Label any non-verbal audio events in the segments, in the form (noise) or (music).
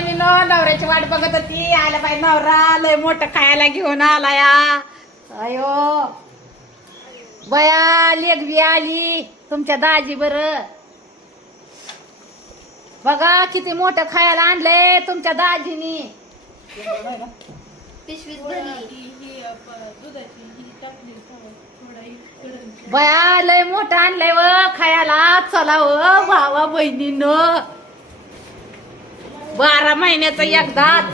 बहिणीनो नवऱ्याची वाट बघत होती. आला बाई नवरा लय मोठं खायला घेऊन आला या अयो. बया लेख बी आली. तुमच्या दाजी बर. बघा किती मोठं खायला आणलंय तुमच्या दाजीनी. भरली. बया लय मोठं आणलंय व खायला. चला व भावा बहिणीनो. बारा महिन्याचं एकदाच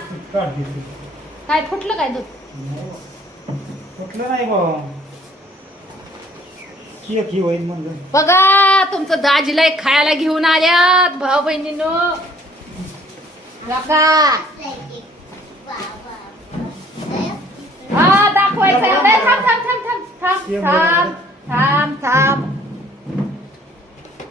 काय फुटलं काय दूध? कुठलं नाही होईल म्हणलं. बघा तुमचं दाजीला एक खायला घेऊन आल्यात भाऊ बहिणीनो. बघा हा दाखवायचं. नाही, थांब थांब थांब थांब थांब थांब थांब थांब.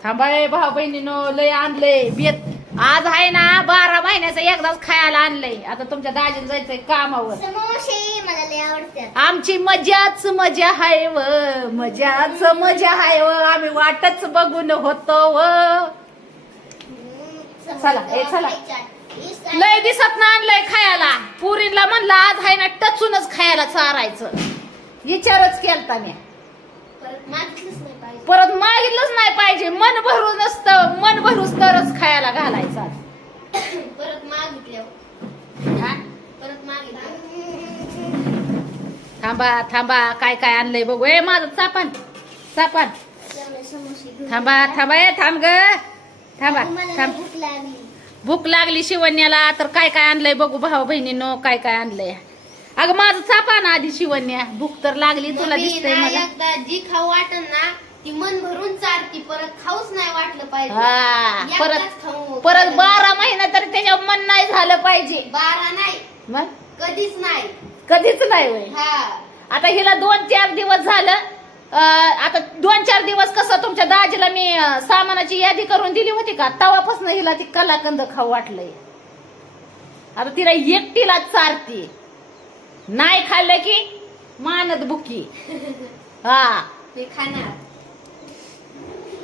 थांबाय भाऊ बहिणीनो लय आणलंय. बेत आज आहे ना बारा महिन्याचं एकदाच खायला आणलंय. आता तुमच्या दाजीला जायचंय कामावर. समोसे मला लय आवडतात आमची मजाच मजा हाय व. मजाच मजा हाय व. आम्ही वाटच बघून होतो व. चला, ए, चला. लय दिसत ना आणलंय खायला. पुरीला म्हणलं आज आहे ना टचूनच खायला चारायचं. विचारच केलता मी. मागितलंच परत मागितलंच नाही पाहिजे. मन भरून असतं. मन भरूच तरच खायला घालायचं. परत मागितल्यावर? परत मागितलं. थांबा थांबा. काय काय आणलंय बघू. ए माझं चापान. चापान. थांबा थांबा. ए थांब ग. थांबा थांब. भूक लागली. शिवण्याला. तर काय काय आणलंय बघू भाऊ बहिणीनो. काय काय आणलंय? अगं माझं चापा ना आधी शिवण्या. भूक तर लागली. तुला दिसतंय मला. जी खाऊ वाटन ना ती मन भरून चारती परत खाऊच नाही वाटलं पाहिजे. एकदाच परत खाऊ. परत बारा महिना तरी त्याच्या मन नाही झालं पाहिजे. बारा नाही. मग? कधीच नाही. कधीच नाही होय. हा. आता हिला दोन चार दिवस झालं. अं, आता दोन चार दिवस कसं तुमच्या दाजीला मी अं, सामानाची यादी करून दिली होती का? तवापासून हिला ती कलाकंद खाऊ वाटलंय. आता तिला एकटीला चारती. नाही खाल्लं की मानत बुकी (laughs) हा. मी खाणार.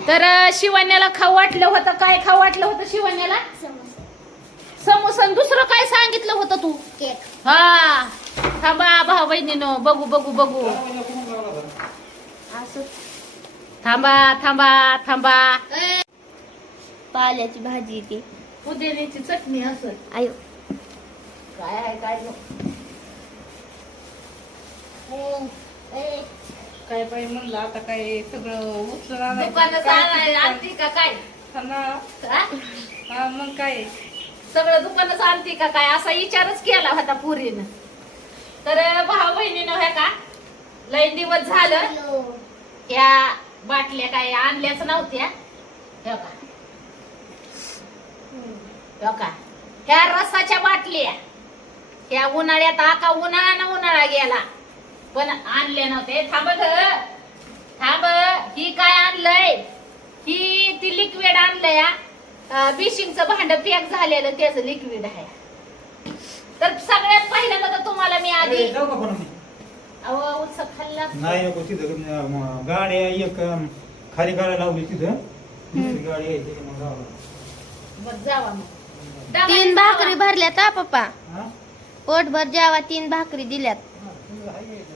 तर शिवण्याला खाऊ वाटलं होतं. काय खाऊ वाटलं होतं शिवण्याला? समोसा समोसन दुसरं काय सांगितलं होतं तू? हा. थांबा भाऊ बहिणीनो बघू बघू बघू. थांबा थांबा थांबा. पाल्याची भाजी ती. पुदिन्याची चटणी असं आयो. काय आहे काय. काय बाई म्हणलं आता काय सगळं उचलून आणायचं. दुकानात काय दुकान? आणती का काय? हा ना. हा? हा, मग काय? सगळं दुकानच आणती का काय? असा विचारच केला होता पुरीनं. तर भाऊ बहिणीनं हे का? लय दिवस झालं या बाटल्या काय आणल्याच नव्हत्या. हे का? हे का? ह्या रसाच्या बाटल्या. ह्या उन्हाळ्यात आका उन्हाळा ना उन्हाळा गेला. पण आणले नव्हते. थांब ग. थांब. ही काय आणलंय? ही ती लिक्विड आणलंय. बिशिंगचं भांड पॅक झालेलं त्याचं लिक्विड आहे. तर सगळ्यात पहिल्यांदा तर तुम्हाला मी आधी जाऊ का पण अहो उत्सव खाल्ला. नाही नको तिथं अं, एक अं, खाली गाडी लावली तिथं. दुसरी गाडी आहे त्याच्यामुळे जावं लागलं. बरं जावा मग. तीन भाकरी. भरल्यात हा पप्पा. हा? पोटभर जेवा तीन भाकरी दिल्यात. हा, तुझं आहे का?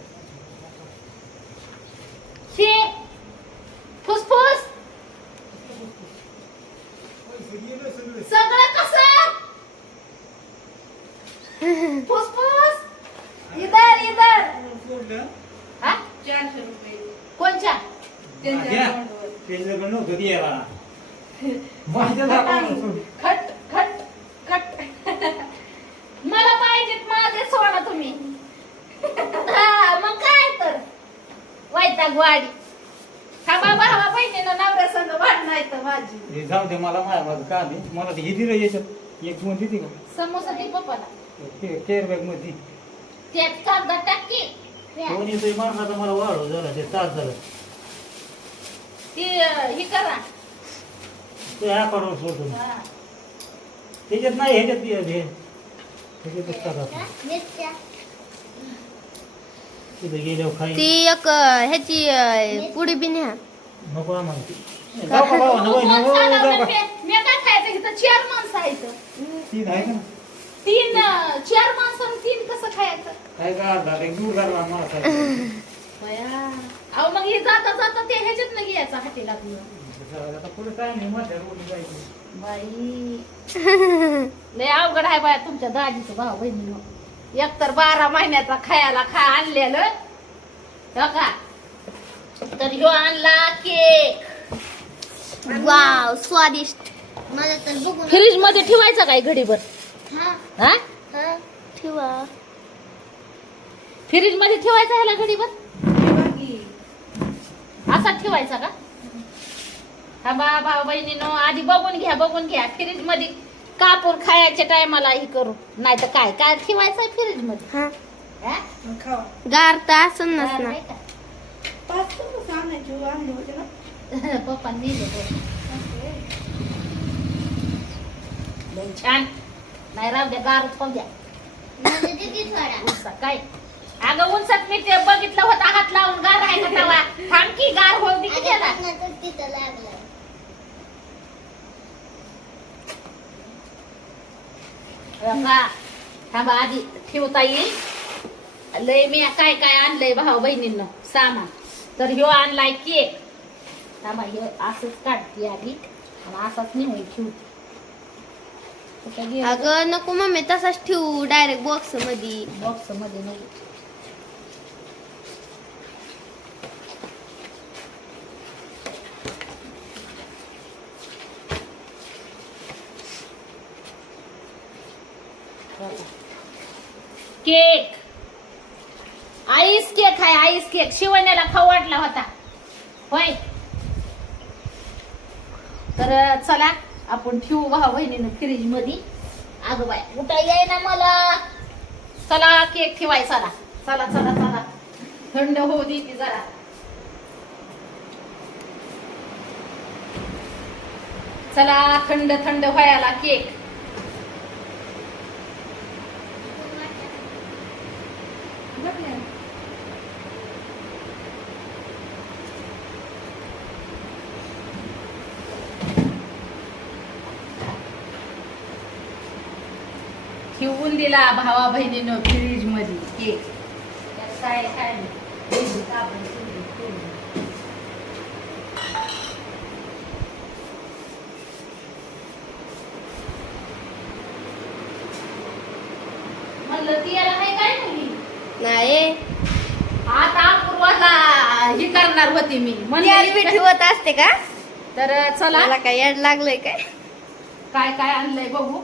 शी फुसफुस पैसे गेले सगळे. सगळं कसं फुसफुस इधर इधर सोडलं. हा चारशे रुपये कोणच्या त्यांच्या द्या. अकाउंटवर. नव्हतं द्यायला. माझ्या. खट खट खट मला पाहिजेत माझे सोडा तुम्ही. (laughs) हा, मग काय तर. वैताग वाडी. भावा बहिणीनं नवऱ्या संग वाढ नाही तर माझी. हे जाऊ दे मला माझ्या माझं का दे मला ते हे दिलं याच्यात. एक दोन देते का? समोसा ती पप्पाला. केअर बॅगमध्ये. त्यात टाकी मला वाढव झाला ते तास झालं. ती ही करा ते अकाउंटवर हा. त्याच्यात नाही ह्याच्यात हे हे. ह्याच्यातच टाका तिथं गेल्यावर खाई ती एक अं, ह्याची अं, पुडी बी न्या नको आम्हाला ती. जाऊ का भावा? नको, कोण नको, जाऊ चालवलं का? ते? मी काय खायचं इथं चार माणसं आहेत तीन आहे का तीन अं, चार माणसांनी तीन कसं खायचं काय का अर्धा एक दूर मला. बया. अहो मग हे जाता जाता ते ह्याच्यात न घ्यायचं हाती लागलं. आता पुढे काय नाही जायची. बाई. (laughs) लय अवघड आहे बाया तुमच्या दाजीचं भाऊ बहिणी एक तर बारा महिन्याचा खायला खा आणलेलं हो का? तर ह्यो आणला केक. वाव स्वादिष्ट. मला तर बघून फ्रीजमध्ये ठेवायचा काय घडीभर? हा? हा? हा ठेवा. फ्रीजमध्ये ठेवायचा ह्याला घडीभर? असा ठेवायचा का? हा बा भाऊ बहिणीनो आधी बघून घ्या बघून घ्या फ्रीज मध्ये कापूर खायच्या टायमाला ही करू. नाही तर काय काय ठेवायचं फ्रीज मध्ये हा? हा? गार तर असं गार नाही का? (laughs) लय छान. नाही राहू द्या गार खाऊ द्या. काय? अगं उंचात मी ते बघितलं होतं हात लावून गार आहे का तवा थांब की गार होऊ दे की त्याला. रंगा थांबा आधी ठेवता येईल. लय मी काय काय आणलंय भाऊ बहिणींना? सामान. तर ह्यो आणलाय केक. थांबा ह्यो असंच काढते आधी. आणि असाच नेऊन ठेवते? अगं नको मम्मी तसाच ठेवू. डायरेक्ट बॉक्समध्ये बॉक्समध्ये नाही. केक. आईस केक आहे आईस केक. शिवण्याला खाऊ वाटला होता. होय. तर चला आपण ठेवू भाऊ बहिणीनं फ्रीजमध्ये अगं बाय उठा येई ना मला. चला केक ठेवाय चला. चला चला चला. थंड होऊ दे ती जरा. चला थंड थंड व्हायला केक. दिला भावा बहिणीनं फ्रीजमध्ये केक काय नाही. आता पूर्वाला ही करणार होती मी. ठेवत असते का? तर चला. काय याड लागलंय काय? काय काय आणलंय बघू.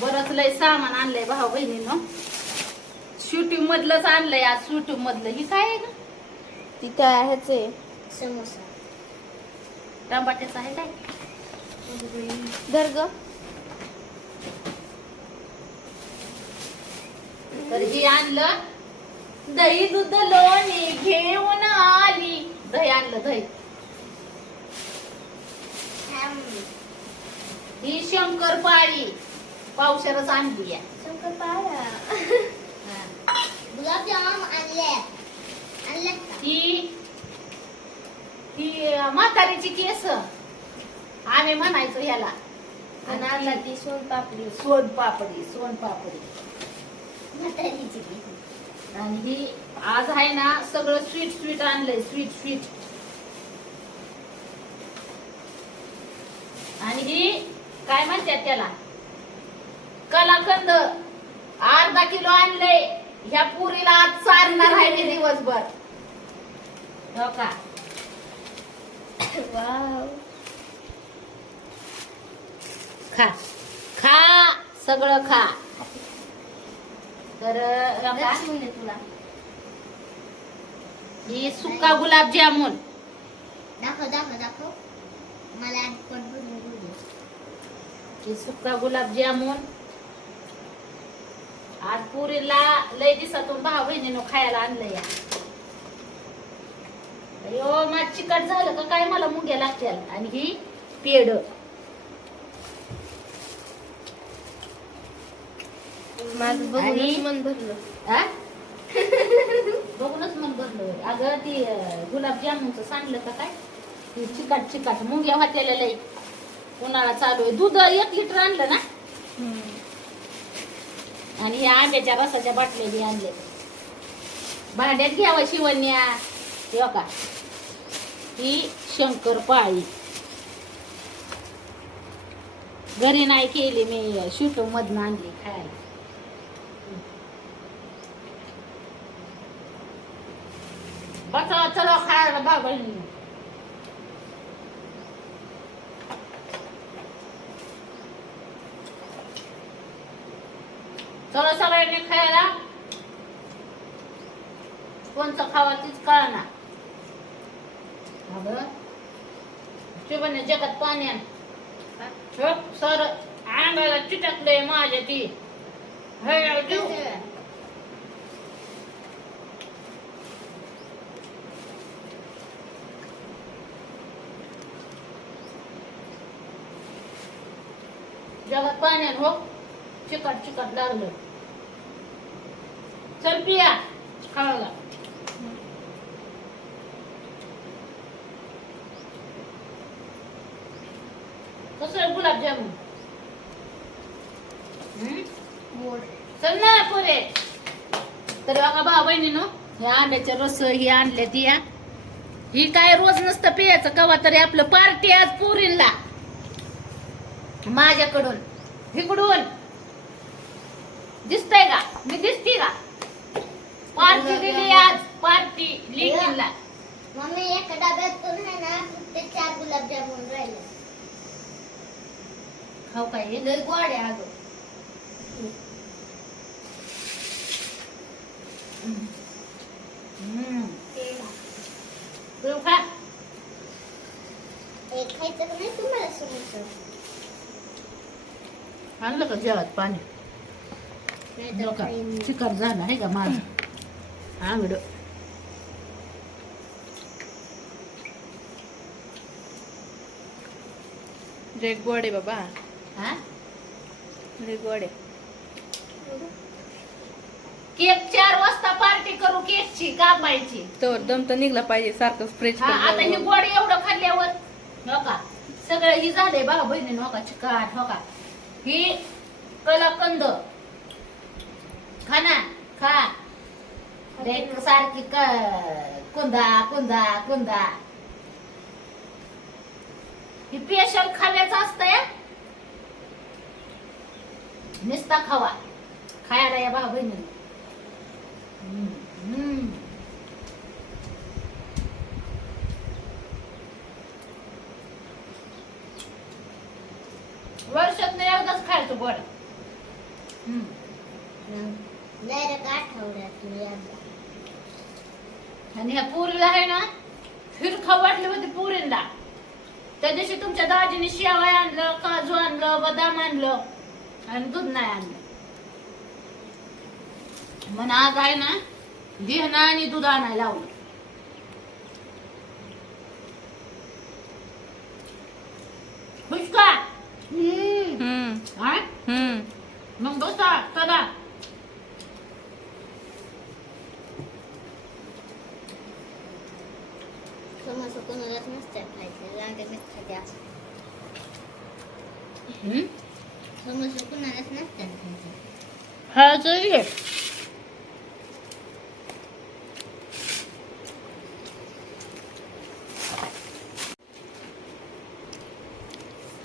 बरंच लय सामान आणलंय भाऊ बहिणीनं. शूटिंग मधलंच आणलंय आज शूटिंग मधलं. ही काय आहे ग? तिथं ह्याच आहे. समोसा. टमाट्याचं आहे काय? धर ग. तर ही आणलं. दही दूध लोणी घेऊन आली. दही आणलं दही. ही शंकर पाळी पावशरच आणली आहे गुलाबजाम आणले. आणले ही ही म्हातारीची केस. आम्ही म्हणायचो ह्याला. आणि आणला ती सोन पापडी. सोन पापडी सोन पापडी. म्हातारीची आणि ही आज आहे ना सगळं स्वीट स्वीट आणलंय. Sweet sweet. आणि ही काय म्हणतात त्याला? कलाकंद अर्धा किलो आणलंय ह्या पुरीला आज चालणार मी दिवसभर. हो का? (coughs) वाव. खा. खा सगळं खा. तर तुला ही सुका गुलाबजामुन दाखव दाखव दाखव. मला. ही सुका गुलाबजामुन आज पुरीला लय दिवसातून भाऊ बहिणीनं खायला आणलं या अयो माझ चिकट झालं का काय मला मुंग्या लागतील आणि ही पेड माझं आणि- बघूनच मन भरलं? बघूनच मन भरलं. अगं ती गुलाबजामुनचं सांडलं का काय? ही चिकाट चिकाट मुंग्या वाटलेल्या लई उन्हाळा चालू आहे. दूध एक लिटर आणलं ना? आणि हे आंब्याच्या रसाच्या बाटल्या बी आणले भांड्यात घ्यावा शिवण्या. तेव्हा का ही शंकर पाळी. घरी नाही केली मी शूटो मधनं आणली खायला. बस चलो खायला बाबा. चला सगळ्यांनी खायला. कोणचं खावा तीच कळना अगं शिवने जगात पाण्यान सर अंगाला चिटकले माझ्या ती. जगात पाण्यान हो. चिकट चिकट लागलं चल पिया. खायला. कसं गुलाबजामुन? चल ना पुरे. तर बघा भाऊ बहिणीनो हे आंब्याचे रस ही आणले ती. ही काय रोज नसतं पियाचं कवा तरी आपलं पार्टी आज पुरीला. माझ्याकडून. इकडून. दिसतंय का? मी दिसते का? पार्टी दिली आज. पार्टी लिखीला मम्मी एका डब्यातून आहे ना ते चार गुलाबजामुन राहिले. खाऊ काय हे? लय गोड आहे अगं. हम्म. तू खा. खायचं नाही तुम्हाला समजतं आणलं का जेवत पाणी? खाईन. चिकट झालं आहे का माझं? आंगड जे गोड आहे बाबा. हा? गोड. आहे केक चार वाजता पार्टी करू केकची कापायची. तर दम तर निघला पाहिजे सारखं फ्रेश हा आता हे गोड एवढं खाल्ल्यावर हो का? सगळं ही झालंय बघा बहिणी हो का? चिकाट हो का? ही कलाकंद. खा ना खा. लेक सारखी क कुंदा कुंदा कुंदा. ही पेशल खाव्याच असतंय नुसता खावा. खायला या भाऊ बहिणी वर्षात एकदाच खायचं गोड. हम्म. एकदा. आणि ह्या पुरीला आहे ना फिर खाऊ वाटली होती पुरीला त्या दिवशी तुमच्या दाजीने शेवाय आणलं काजू आणलं बदाम आणलं आणि दूध नाही आणलं म्हणून आज आहे ना बिहणं आणि दूध आणायला लावलं खुश का हम्म. हम्म हा? हम्म मग बसा चला समोसा कोणालाच नसतं खायचं लांडे मी खाते असं हम्म? समोसा कोणालाच नसतं खायचं हा चाहिए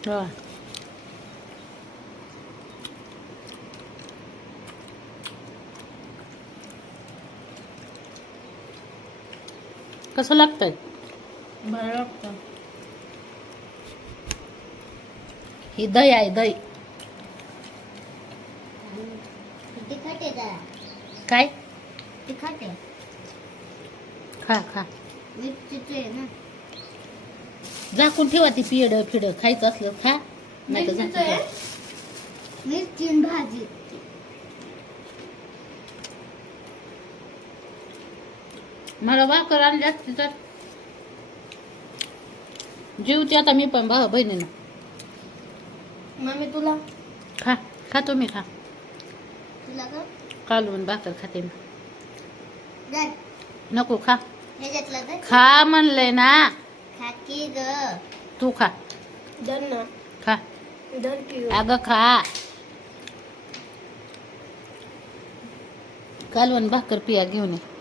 हाँ कसं लागतंय बरं वाटतं ही दही आहे दही. काय? खा खा. झाकून ठेवा ती पिड फिड. खायचं असलं खा नाही तर. मिरची भाजी. मला भाकर आणली असती तर. जीवते आता मी पण भाऊ बहिणीनं मम्मी तुला? खा खा तुम्ही खा. तुला का? कालवून भाकर खाते मी. दर नको खा. दर खा म्हणलंय ना. की ग. तू खा. ना. खा. की अगं खा. कालवण भाकर पिया घेऊन ये.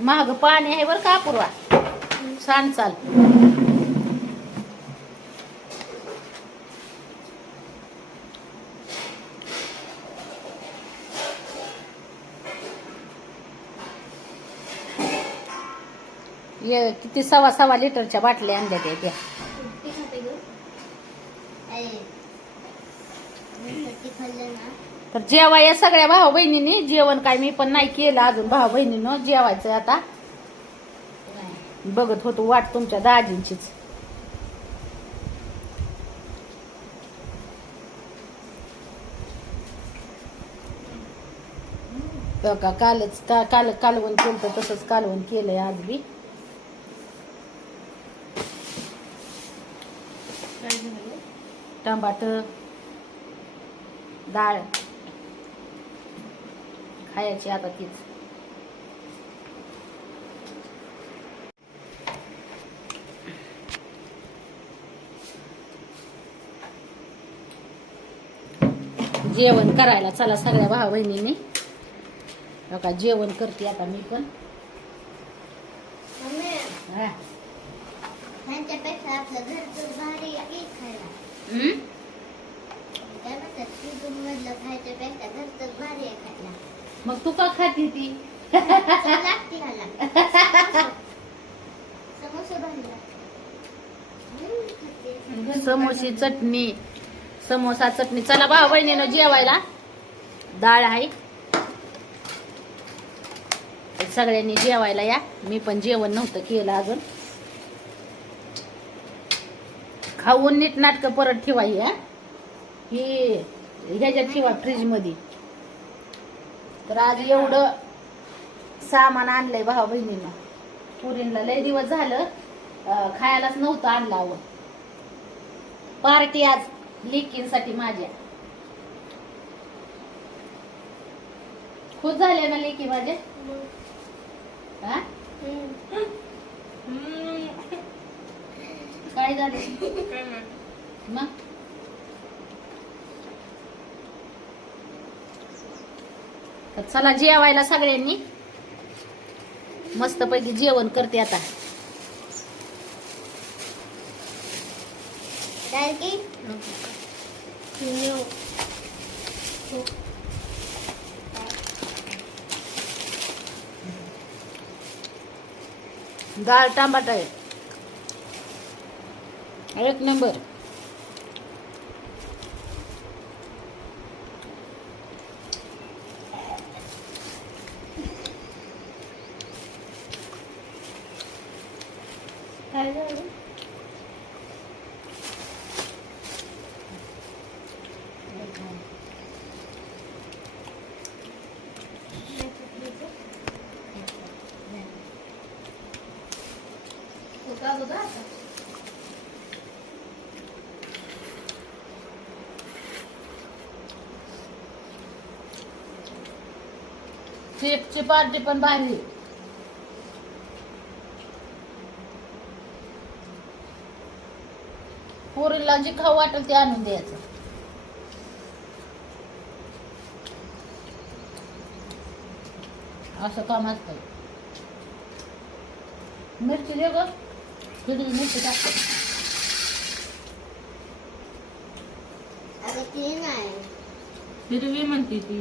माग पाणी आहे बरं का पूर्वा. छान चाल. ये किती सव्वा सव्वा लिटरच्या बाटल्या आणल्या त्या त्या ती खाते ग अरे ती खाल्लं ना तर जेवा या सगळ्या भाऊ बहिणींनी. जेवण काय मी पण नाही केलं अजून भाऊ बहिणीनं. जेवायचं आता. बघत होतो वाट तुमच्या दाजींचीच. का कालच का काल कालवण केलं तर तसंच कालवण केलंय आज बी. टमाट डाळ. खायची आता तीच जेवण करायला चला सगळ्या भाव बहिणींनी हो जेवण करते आता मी पण मम्मी हा. ह्यांच्यापेक्षा आपलं घरचं भारी आहे खायला हम्म? काय म्हणतात तिथून मधलं खायच्यापेक्षा घरचं भारी आहे खायला मग खाते ती लागते खायला समोसा भारी लागते समोशी चटणी. समोसा चटणी. चला भाऊ बहिणीनं जेवायला. डाळ आहे. सगळ्यांनी जेवायला या. मी पण जेवण नव्हतं केलं अजून. खाऊन नीट नाटकं परत ठेवाय ही. ही ह्याच्यात ठेवा फ्रीजमध्ये. तर आज एवढं सामान आणलंय भाऊ बहिणीनं. पुरीला लय दिवस झालं खायलाच नव्हतं आणलं आवं पार्टी आज लेकींसाठी माझ्या. खुश झाल्या ना लेकी माझ्या हा? हम्म. काय झाले? मग? तर चला जेवायला सगळ्यांनी. मस्तपैकी जेवण करते आता. डाळ टमाटा आहे एक नंबर. का बघा आता केकची पार्टी पण भारी पोरीला जी खाऊ वाटेल ते आणून द्यायचं. असं काम असतं मिरची दे ग. हिरवी मिरची टाक अगं ते नाही हिरवी म्हणते ती.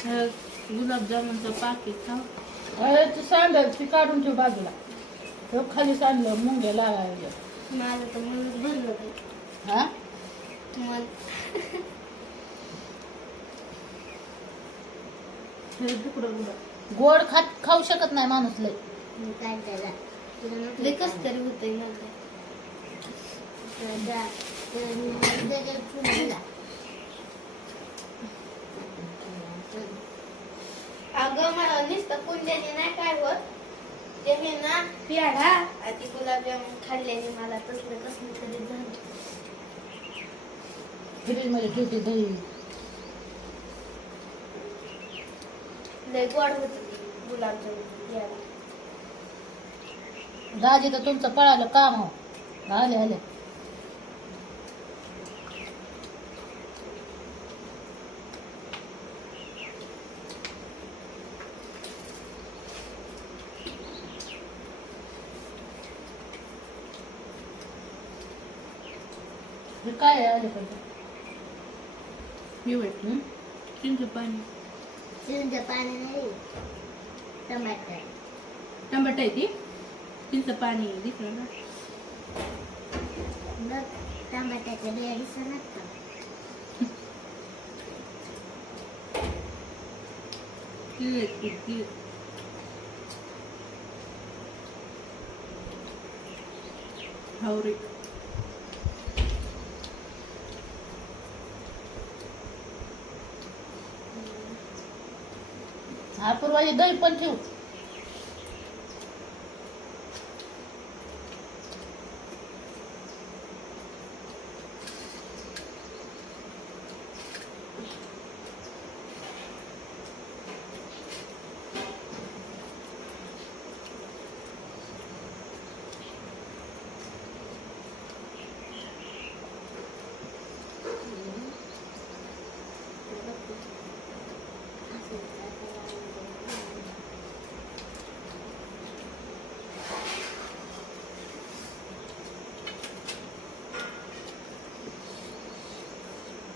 हे गुलाबजामुनचं पाकिट ती सांडल ती काढून ठेव बाजूला ठेव खाली सांडलं मुंग्या लागायला. माझं तर मन भरलं बाई. हा? मन हे तुकडं गुलाब गोड खात खाऊ शकत नाही माणूस लय. मी काय त्याला. तुला कस तरी होतंय मला अगं मला नुसतं कुंड्याने नाही काय होत. ते हे ना प्याडा. आधी गुलाबजामुन खाल्ल्याने मला तसलं कसलं तरी झालं. फ्रीजमध्ये ठेवते दही. लय गोड होत गुलाबजामुन प्याडा. दाजी तर तुमचं पळालं काम हो. आले आले. काय आहे हं? चिंच पाणी. चिंच पाणी नाही. टमाटर. टमाटा आहे ती. चिंच पाणी दिसलं ना. टमाट्याच्या बिया दिसणार का? पिवळे आहेत पाहिजे दही पण ठेवू.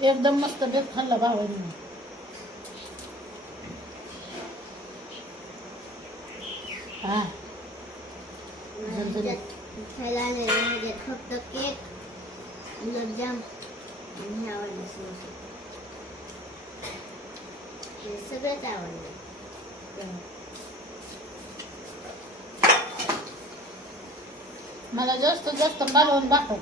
एकदम मस्त बेत खाल्ला भावानी. हा. म्हणजे फक्त केक गुलाबजाम आणि आवडलं समोसा. सगळंच आवडलं. मला जास्त जास्त मालवण भाकर.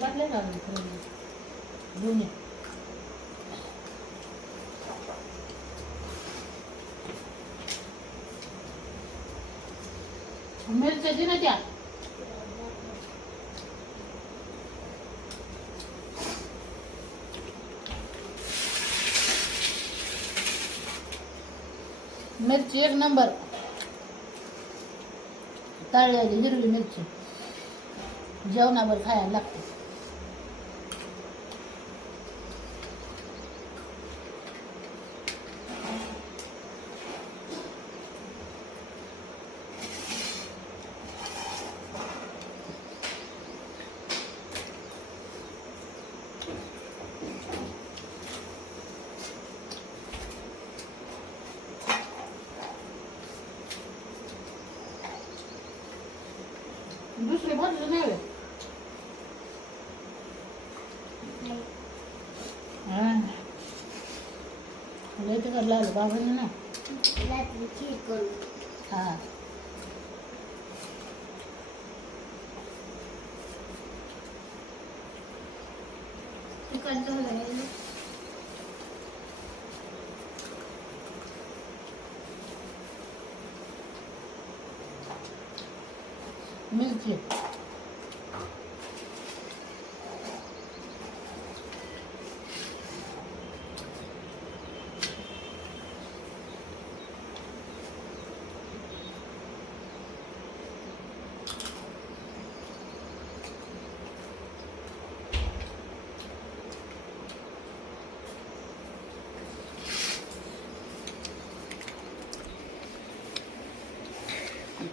पाण्याची बाटल्या का घेऊन ये मिरच्या दे ना त्या. मिरची एक नंबर. तळलेली हिरवी मिरची. जेवणावर खायला लागते दुसरे भरले नाही होय. हा. लय तिकडं लागलं बाबांनी ना रात्री खीर करू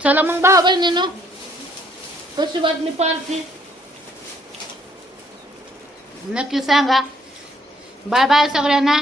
चला मग भाऊ बहिणीनं. कशी वाटली पार्टी नक्की सांगा. बाय बाय सगळ्यांना.